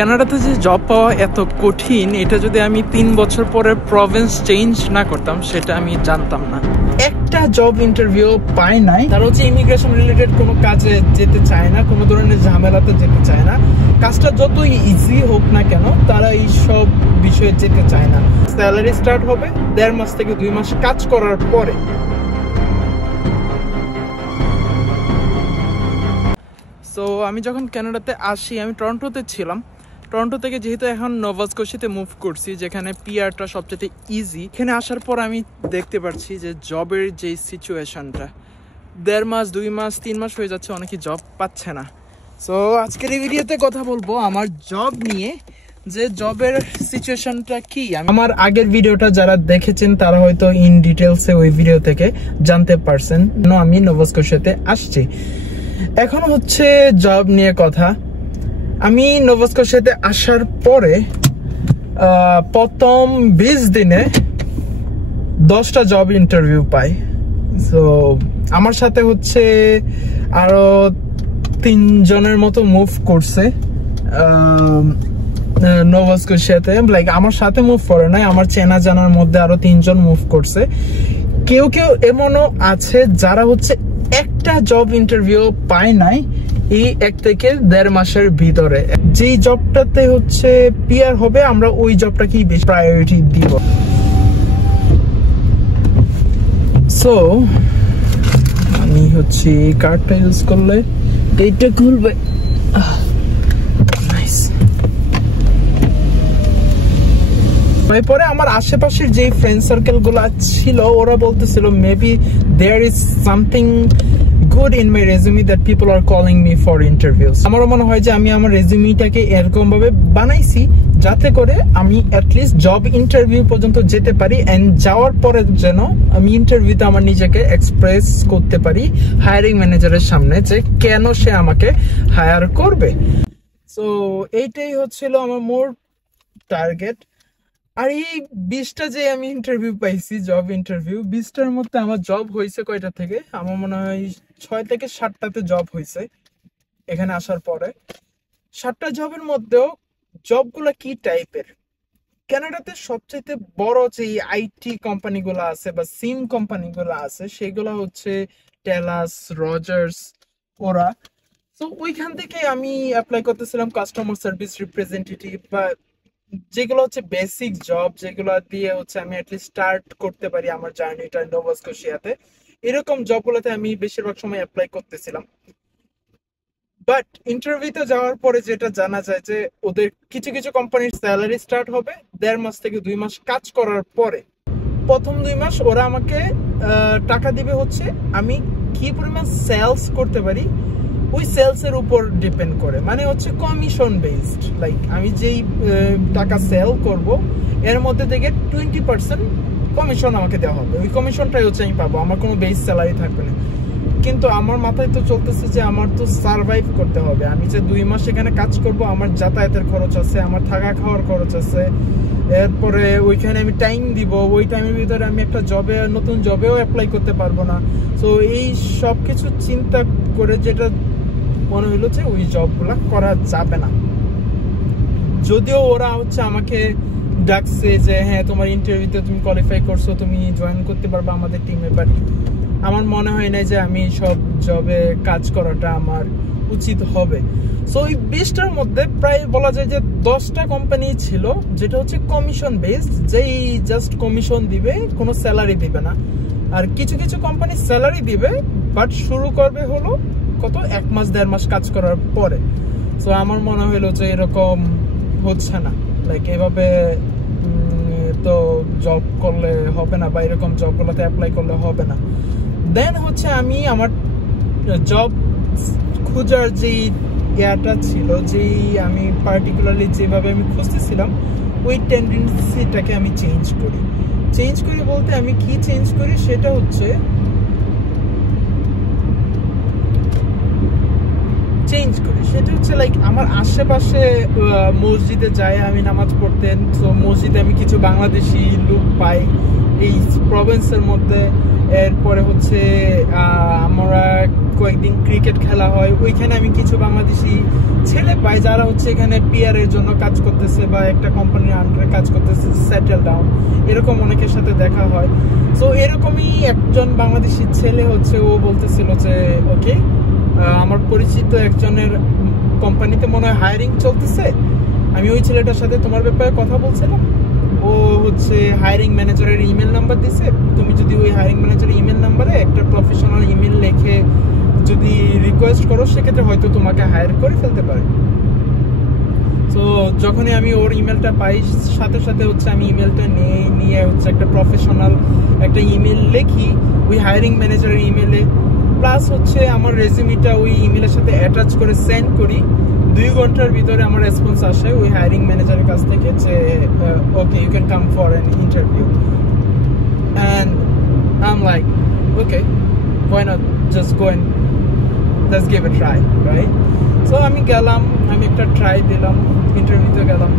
কানাডাতে যে জব পাওয়া এত কঠিন, এটা যদি আমি 3 বছর পরে প্রভিন্স চেঞ্জ না করতাম সেটা আমি জানতাম না। একটা জব ইন্টারভিউ পাই নাই, তারা হচ্ছে ইমিগ্রেশন রিলেটেড কোনো কাজে যেতে চায় না, কোনো ধরনের ঝামেলাতে যেতে চায় না। কাজটা যতই ইজি হোক না কেন তারা এই সব বিষয়ে যেতে চায় না। স্যালারি স্টার্ট হবে 1.5 মাস থেকে 2 মাস কাজ করার পরে। সো আমি যখন কানাডাতে আসি, আমি টরন্টোতে ছিলাম। টরন্টো থেকে যেহেতু এখন নোভা স্কশিয়াতে মুভ করছি, যেখানে পিআরটা সবচেয়ে ইজি, এখানে আসার পর আমি দেখতে পাচ্ছি যে জবের যে সিচুয়েশনটা 1.5 মাস 2 মাস 3 মাস হয়ে যাচ্ছে, অনেকে জব পাচ্ছে না। সো আজকের এই ভিডিওতে কথা বলবো আমার জব নিয়ে, যে জবের সিচুয়েশনটা কি। আমার আগের ভিডিওটা যারা দেখেছেন তারা হয়তো ইন ডিটেলসে ওই ভিডিও থেকে জানতে পারছেন আমি নোভা স্কশিয়াতে আসছি। এখন হচ্ছে জব নিয়ে কথা। আমি নোভা স্কশিয়াতে আসার পরে প্রথম 20 দিনে 10টা জব ইন্টারভিউ পাই। সো আমার সাথে হচ্ছে আরো 3 জনের মতো মুভ করছে নোভা স্কশিয়াতে। লাইক আমার সাথে মুভ করে নাই, আমার চেনা জানার মধ্যে আরো 3 জন মুভ করছে। কেউ কেউ এমনও আছে যারা হচ্ছে একটা জব ইন্টারভিউ পায় নাই এই 1 থেকে 1.5 মাসের ভিতরে। যেই জবটাতে হচ্ছে পিআর হবে, আমরা ওই জবটাকেই বেশি প্রায়োরিটি দিব। সো আমি হচ্ছে এই কার্ডটা ইউজ করলে এইটা খুলবে। পরে আমার আশেপাশের যে ফ্রেন্ড সার্কেল গুলো ছিল ওরা বলতেছিল maybe there is something good in my resume that people are calling me for interviews. আমারও মনে হয় যে আমি আমার রেজুমিটাকে এরকম ভাবে বানাইছি যাতে করে আমি অ্যাটলিস্ট জব ইন্টারভিউ পর্যন্ত যেতে পারি, এন্ড যাওয়ার পরে যেন আমি ইন্টারভিউতে আমার নিজেকে এক্সপ্রেস করতে পারি হায়ারিং ম্যানেজারের সামনে যে কেন সে আমাকে হায়ার করবে। সো এইটাই হচ্ছিল আমার মোর টার্গেট। আর এই 20টা যে আমি ইন্টারভিউ পাইছি, জব ইন্টারভিউ, 20টার মধ্যে আমার জব হয়েছে কয়টা থেকে, আমার মনে হয় 6 থেকে 7টাতে জব হয়েছে এখানে আসার পরে। 7টা জবের মধ্যেও জবগুলো কি টাইপের, কানাডাতে সবচেয়ে বড় যে আইটি কোম্পানিগুলো আছে বা সিম কোম্পানিগুলো আছে সেগুলো হচ্ছে টেলাস, রজার্স, ওরা। তো ওইখান থেকে আমি অ্যাপ্লাই করতেছিলাম কাস্টমার সার্ভিস রিপ্রেজেন্টেটিভ, বা যেগুলো হচ্ছে বেসিক জব, যেগুলো দিয়ে হচ্ছে আমি অ্যাটলিস্ট স্টার্ট করতে পারি আমার জার্নিটা নোভা স্কশিয়াতে। এরকম জবগুলোতে আমি বেশিরভাগ সময় অ্যাপ্লাই করতেছিলাম। বাট ইন্টারভিউতে যাওয়ার পরে যেটা জানা যায় যে ওদের কিছু কিছু কোম্পানির স্যালারি স্টার্ট হবে 1.5 মাস থেকে 2 মাস কাজ করার পরে। প্রথম 2 মাস ওরা আমাকে টাকা দিবে হচ্ছে আমি কি পরিমাণ সেলস করতে পারি ওই সেলস এর উপর ডিপেন্ড করে, মানে হচ্ছে কমিশন বেসড। লাইক আমি যেই টাকা সেল করব এর মধ্যে থেকে 20% কমিশন আমাকে দেওয়া হবে, ওই কমিশনটাই হচ্ছে আমি পাবো, আমার কোনো বেস স্যালারি থাকবে না। কিন্তু আমার মাথায় তো চলতেছে যে আমার তো সার্ভাইভ করতে হবে। আমি যে 2 মাস এখানে কাজ করব, আমার যাতায়াতের খরচ আছে, আমার থাকা খাওয়ার খরচ আছে, এরপরে ওইখানে আমি টাইম দিব, ওই টাইমের ভিতরে আমি একটা জবে, নতুন জবেও অ্যাপ্লাই করতে পারবো না। তো এই সব কিছু চিন্তা করে যেটা মনে হইলো যে ওই জবগুলা করা যাবে না। যদিও ওরা হচ্ছে আমাকে ডাকছে যে হ্যাঁ তোমার ইন্টারভিউতে তুমি কোয়ালিফাই করছো, তুমি জয়েন করতে পারবে আমাদের টিমে, বাট আমার মনে হয় না যে আমি সব জবে কাজ করাটা আমার উচিত হবে। সো এই 20টার মধ্যে প্রায় বলা যায় যে 10টা কোম্পানি ছিল যেটা হচ্ছে কমিশন বেসড, যেই জাস্ট কমিশন দিবে, কোনো স্যালারি দিবে না। আর কিছু কিছু কোম্পানি স্যালারি দিবে বাট শুরু করবে হলো কত 1 মাস 1.5 মাস কাজ করার পরে। সো আমার মনে হইলো যে এরকম হচ্ছে না, লাইক এভাবে তো জব করলে হবে না, বা এরকম জবগুলোতে অ্যাপ্লাই করলে হবে না। দেন হচ্ছে আমি আমার জব খোঁজার যেই ইয়াটা ছিল, যেই আমি পার্টিকুলারলি যেভাবে আমি খুঁজতেছিলাম ওই টেন্ডেন্সিটাকে আমি চেঞ্জ করি বলতে আমি কি চেঞ্জ করি সেটা হচ্ছে লাইক আমার আশেপাশে মসজিদে যাই আমি নামাজ পড়তেন। তো মসজিদে আমি কিছু বাংলাদেশি লোক পাই, এই প্রভিন্সের মধ্যে। এরপরে হচ্ছে আমরা কয়েকদিন ক্রিকেট খেলা হয়, ওইখানে আমি কিছু বাংলাদেশি ছেলে পাই যারা হচ্ছে এখানে পিআর এর জন্য কাজ করতেছে বা একটা কোম্পানির আন্ডারে কাজ করতেছে, সেটেল ডাউন, এরকম অনেকের সাথে দেখা হয়। সো এরকমই একজন বাংলাদেশি ছেলে হচ্ছে, ও বলতেছিল যে ওকে আমার পরিচিত একজনের কোম্পানিতে মনে হয় হায়ারিং চলতেছে, আমি ওই ছেলেটার সাথে তোমার ব্যাপারে কথা বলছিলাম, ও হচ্ছে হায়ারিং ম্যানেজারের ইমেল নাম্বার দিছে, তুমি যদি ওই হায়ারিং ম্যানেজারের ইমেল নাম্বারে একটা প্রফেশনাল ইমেল লিখে যদি রিকোয়েস্ট করো সেক্ষেত্রে হয়তো তোমাকে হায়ার করে ফেলতে পারে। তো যখনই আমি ওর ইমেলটা পাই সাথে সাথে হচ্ছে আমি ইমেলটা নিয়ে হচ্ছে একটা প্রফেশনাল একটা ইমেল লিখি ওই হায়ারিং ম্যানেজারের ইমেলে, প্লাস হচ্ছে আমার রেজিউমিটা ওই ইমেলের সাথে অ্যাটাচ করে সেন্ড করি। 2 ঘন্টার ভিতরে আমার রেসপন্স আসে ওই হায়ারিং ম্যানেজারের কাছ থেকে যে okay you can come for an interview, and I am like okay why not just go and let's give a try, right? So আমি গেলাম, আমি একটা ট্রাই দিলাম, ইন্টারভিউতে গেলাম।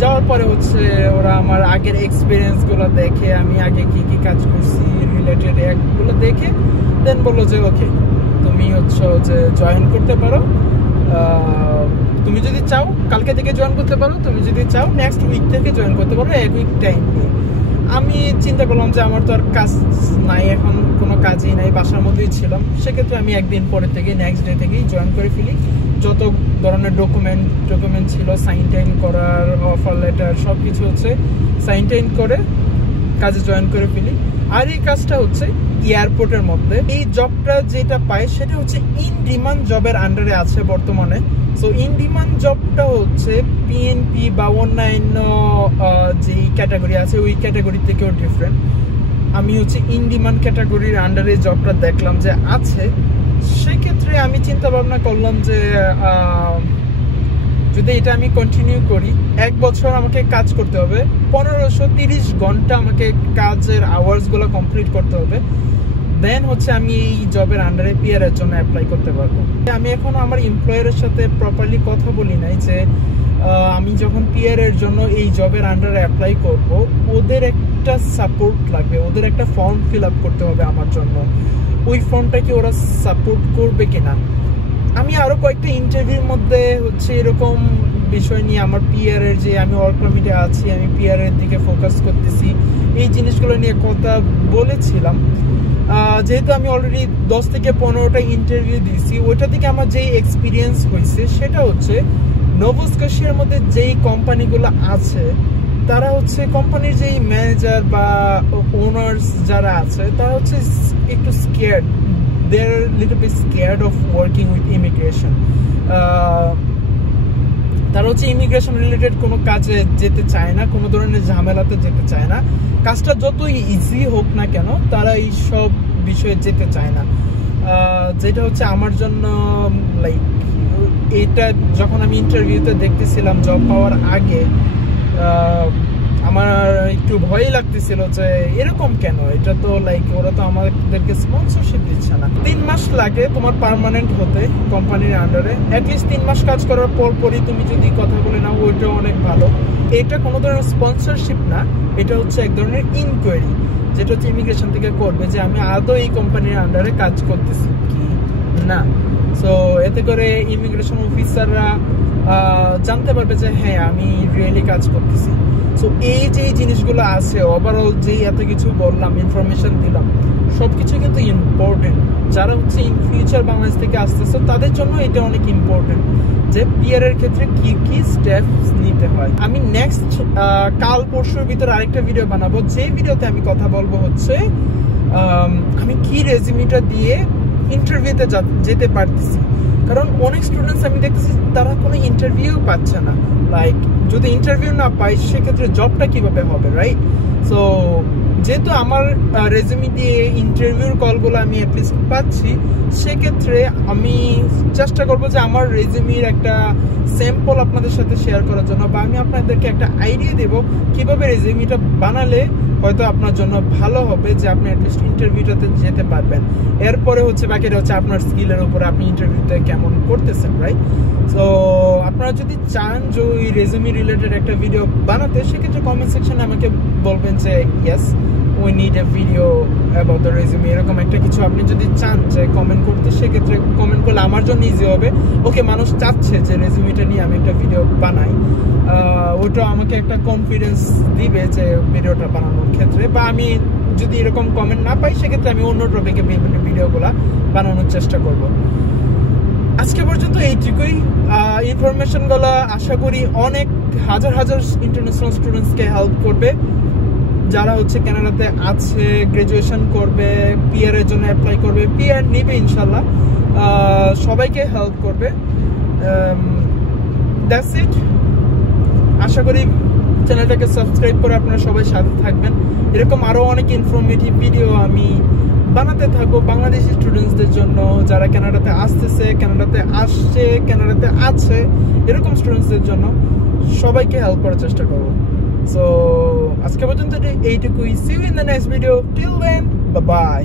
যাওয়ার পরে হচ্ছে ওরা আমার আগের এক্সপিরিয়েন্সগুলো দেখে, আমি আগে কি কি কাজ করছি রিলেটেড অ্যাক্টগুলো দেখে দেন বললো যে ওকে তুমি হচ্ছে যে জয়েন করতে পারো, তুমি যদি চাও কালকে থেকে জয়েন করতে পারো, তুমি যদি চাও নেক্সট উইক থেকে জয়েন করতে পারো, 1 উইক টাইম নিয়ে। আমি চিন্তা করলাম যে আমার তো আর কাজ নাই, এখন কোনো কাজই নাই, বাসার মধ্যেই ছিলাম, সেক্ষেত্রে আমি একদিন পরে থেকে নেক্সট ডে থেকেই জয়েন করে ফেলি। যত ধরনের ডকুমেন্ট ছিল সাইন টাইন করার, অফার লেটার সব কিছু হচ্ছে সাইন টাইন করে কাজে জয়েন করে ফেলি। আর এই কাজটা হচ্ছে এয়ারপোর্টের মধ্যে, এই জবটা যেটা পাই সেটা হচ্ছে ইন ডিমান্ড জবের আন্ডারে আছে বর্তমানে। সো ইন ডিমান্ড জবটা হচ্ছে পিএনপি বা অন্যান্য যে ক্যাটাগরি আছে ওই ক্যাটাগরি থেকেও ডিফারেন্ট। আমি হচ্ছে ইন ডিমান্ড ক্যাটাগরির আন্ডারে জবটা দেখলাম যে আছে, সেক্ষেত্রে আমি চিন্তা ভাবনা করলাম যে যদি এটা আমি কন্টিনিউ করি 1 বছর আমাকে কাজ করতে হবে, 1530 ঘন্টা আমাকে কাজের আওয়ার্সগুলো কমপ্লিট করতে হবে, দেন হচ্ছে আমি এই জবের আন্ডারে পিআর এর জন্য অ্যাপ্লাই করতে পারবো। আমি এখনো আমার এমপ্লয়ারের সাথে প্রপারলি কথা বলি নাই যে আমি যখন পিআর এর জন্য এই জবের আন্ডারে অ্যাপ্লাই করব, ওদের একটা সাপোর্ট লাগবে, ওদের একটা ফর্ম ফিল আপ করতে হবে আমার জন্য। ওই ফর্মটা কি ওরা সাপোর্ট করবে কিনা, আমি আরো কয়েকটা ইন্টারভিউর মধ্যে হচ্ছে এরকম বিষয় নিয়ে আমার পিআর এর যে আমি ওয়ার্ক পারমিটে আছি, আমি পিআর এর দিকে ফোকাস করতেছি, এই জিনিসগুলো নিয়ে কথা বলেছিলাম। যেহেতু আমি অলরেডি 10 থেকে 15টা ইন্টারভিউ দিয়েছি, ওইটা থেকে আমার যেই এক্সপিরিয়েন্স হয়েছে সেটা হচ্ছে নোভা স্কশিয়ার মধ্যে যেই কোম্পানিগুলো আছে তারা হচ্ছে কোম্পানির যেই ম্যানেজার বা ওনার্স যারা আছে তারা হচ্ছে একটু scared, they're a little bit scared of working with immigration. তারা হচ্ছে ইমিগ্রেশন রিলেটেড কোনো কাজে যেতে চায় না, কোনো ধরনের ঝামেলাতে যেতে চায় না, কাজটা যতই ইজি হোক না কেন তারা এই সব বিষয়ে যেতে চায় না। যেটা হচ্ছে আমার জন্য লাইক এটা যখন আমি ইন্টারভিউতে দেখতেছিলাম জব পাওয়ার আগে আমার একটু ভয় লাগতেছিল যে এরকম কেন, এটা তো লাইক ওরা তো আমাদেরকে স্পন্সরশিপ দিচ্ছে না। 3 মাস লাগে তোমার পার্মানেন্ট হতে কোম্পানির আন্ডারে, অ্যাটলিস্ট 3 মাস কাজ করার পরই তুমি যদি কথা বলে নাও ওইটা অনেক ভালো। এটা কোনো ধরনের স্পন্সরশিপ না, এটা হচ্ছে এক ধরনের ইনকোয়ারি যেটা হচ্ছে ইমিগ্রেশন থেকে করবে যে আমি আদৌ এই কোম্পানির আন্ডারে কাজ করতেছি কি না। সো এতে করে ইমিগ্রেশন অফিসাররা জানতে পারবে যে হ্যাঁ আমি রিয়েলি কাজ করতেছি। সো এই যে জিনিসগুলো আছে ওভারঅল যে এত কিছু বললাম, ইনফরমেশন দিলাম, সবকিছু কিন্তু ইম্পর্টেন্ট। যারা হচ্ছে ইন ফিউচার বাংলাদেশ থেকে আসতেছে তাদের জন্য এটা অনেক ইম্পর্টেন্ট যে পিআর এর ক্ষেত্রে কি কি স্টেপস নিতে হয়। আমি নেক্সট কাল পরশুর ভিতরে আরেকটা ভিডিও বানাবো, যে ভিডিওতে আমি কথা বলবো হচ্ছে আমি কি রেজিউমিটা দিয়ে ইন্টারভিউতে যেতে পারতেছি। কারণ অনেক স্টুডেন্টস আমি দেখতেছি তারা কোনো ইন্টারভিউ পাচ্ছে না, লাইক যদি ইন্টারভিউ না পাই সেক্ষেত্রে জবটা কিভাবে হবে, রাইট? সো যেহেতু আমার রেজিউমি দিয়ে ইন্টারভিউর কলগুলো আমি অ্যাটলিস্ট পাচ্ছি, সেক্ষেত্রে আমি চেষ্টা করবো যে আমার রেজিউমির একটা স্যাম্পল আপনাদের সাথে শেয়ার করার জন্য, বা আমি আপনাদেরকে একটা আইডিয়া দেবো কিভাবে রেজিউমিটা বানালে হয়তো আপনার জন্য ভালো হবে যে আপনি অ্যাটলিস্ট ইন্টারভিউটাতে যেতে পারবেন। এরপরে হচ্ছে বাকিটা হচ্ছে আপনার স্কিলের উপরে আপনি ইন্টারভিউতে কেমন করতেছেন, রাইট? সো আপনারা যদি চান যে ওই রেজিউমি রিলেটেড একটা ভিডিও বানাতে, সেক্ষেত্রে কমেন্ট সেকশনে আমাকে বলবেন যে yes we need a video about the resume, এরকম একটা কিছু আপনি যদি চান যে কমেন্ট করতে, সেক্ষেত্রে কমেন্ট করলে আমার জন্য ইজি হবে। ওকে, মানুষ চাচ্ছে যে রেজিউমেটা নিয়ে আমি একটা ভিডিও বানাই, ওটা আমাকে একটা কনফিডেন্স দিবে যে ভিডিওটা বানানোর ক্ষেত্রে। বা আমি যদি এরকম কমেন্ট না পাই, সেক্ষেত্রে আমি অন্য টপিকে ভিডিওগুলো বানানোর চেষ্টা করব। আজকে পর্যন্ত এইটুকুই। ইনফরমেশনগুলো আশা করি অনেক হাজার হাজার ইন্টারন্যাশনাল স্টুডেন্টসকে হেল্প করবে, যারা হচ্ছে কানাডাতে আছে, গ্রাজুয়েশন করবে, পিআর এর জন্য অ্যাপ্লাই করবে, পিআর নেবে ইনশাল্লাহ, সবাইকে হেল্প করবে। That's it. আশা করি চ্যানেলটাকে সাবস্ক্রাইব করে আপনারা সবাই সাথে থাকবেন। এরকম আরো অনেক ইনফরমেটিভ ভিডিও আমি বানাতে থাকবো বাংলাদেশি স্টুডেন্টসদের জন্য, যারা কানাডাতে আসতেছে, কানাডাতে আসছে, কানাডাতে আছে, এরকম স্টুডেন্টসদের জন্য সবাইকে হেল্প করার চেষ্টা করবো। সো আজকে পর্যন্ত এইটুকুই। See you in the next video. Till then, bye by.